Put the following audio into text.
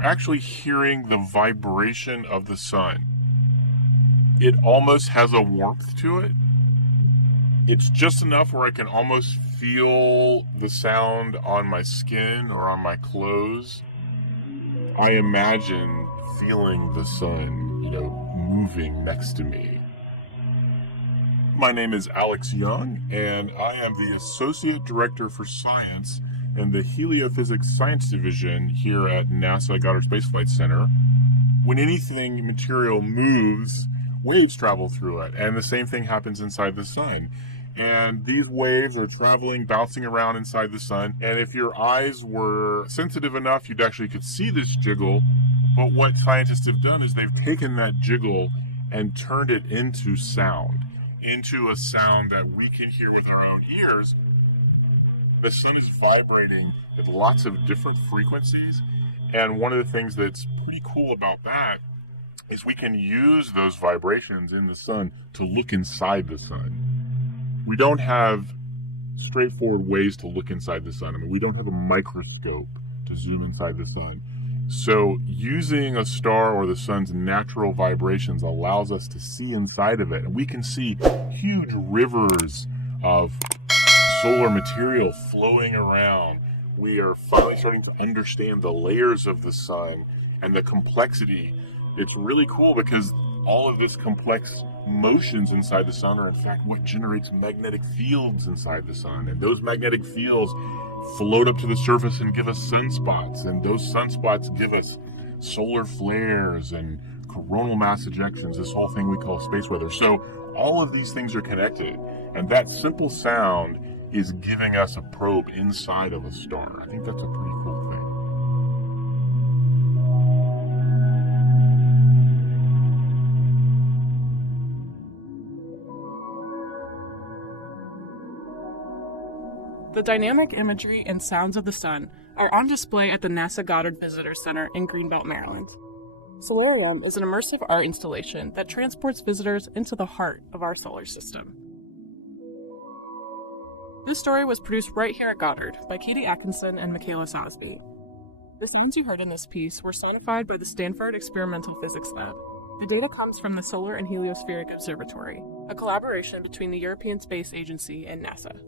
you're actually hearing the vibration of the sun. It almost has a warmth to it. It's just enough where I can almost feel the sound on my skin or on my clothes. I imagine feeling the sun, moving next to me. My name is Alex Young, and I am the Associate Director for Science in the Heliophysics Science Division here at NASA Goddard Space Flight Center. When anything material moves, waves travel through it, and the same thing happens inside the sun. And these waves are traveling, bouncing around inside the sun, and if your eyes were sensitive enough, you'd actually could see this jiggle. But what scientists have done is they've taken that jiggle and turned it into sound. Into a sound that we can hear with our own ears. The sun is vibrating at lots of different frequencies, and one of the things that's pretty cool about that is we can use those vibrations in the sun to look inside the sun. We don't have straightforward ways to look inside the sun. We don't have a microscope to zoom inside the sun. So using a star or the sun's natural vibrations allows us to see inside of it. And we can see huge rivers of solar material flowing around. We are finally starting to understand the layers of the sun and the complexity. It's really cool because all of this complex motions inside the sun are in fact what generates magnetic fields inside the sun. And those magnetic fields float up to the surface and give us sunspots, and those sunspots give us solar flares and coronal mass ejections, this whole thing we call space weather. So all of these things are connected, and that simple sound is giving us a probe inside of a star. I think that's a pretty cool thing. The dynamic imagery and sounds of the sun are on display at the NASA Goddard Visitor Center in Greenbelt, Maryland. Solarium is an immersive art installation that transports visitors into the heart of our solar system. This story was produced right here at Goddard by Katie Atkinson and Michaela Sosby. The sounds you heard in this piece were sonified by the Stanford Experimental Physics Lab. The data comes from the Solar and Heliospheric Observatory, a collaboration between the European Space Agency and NASA.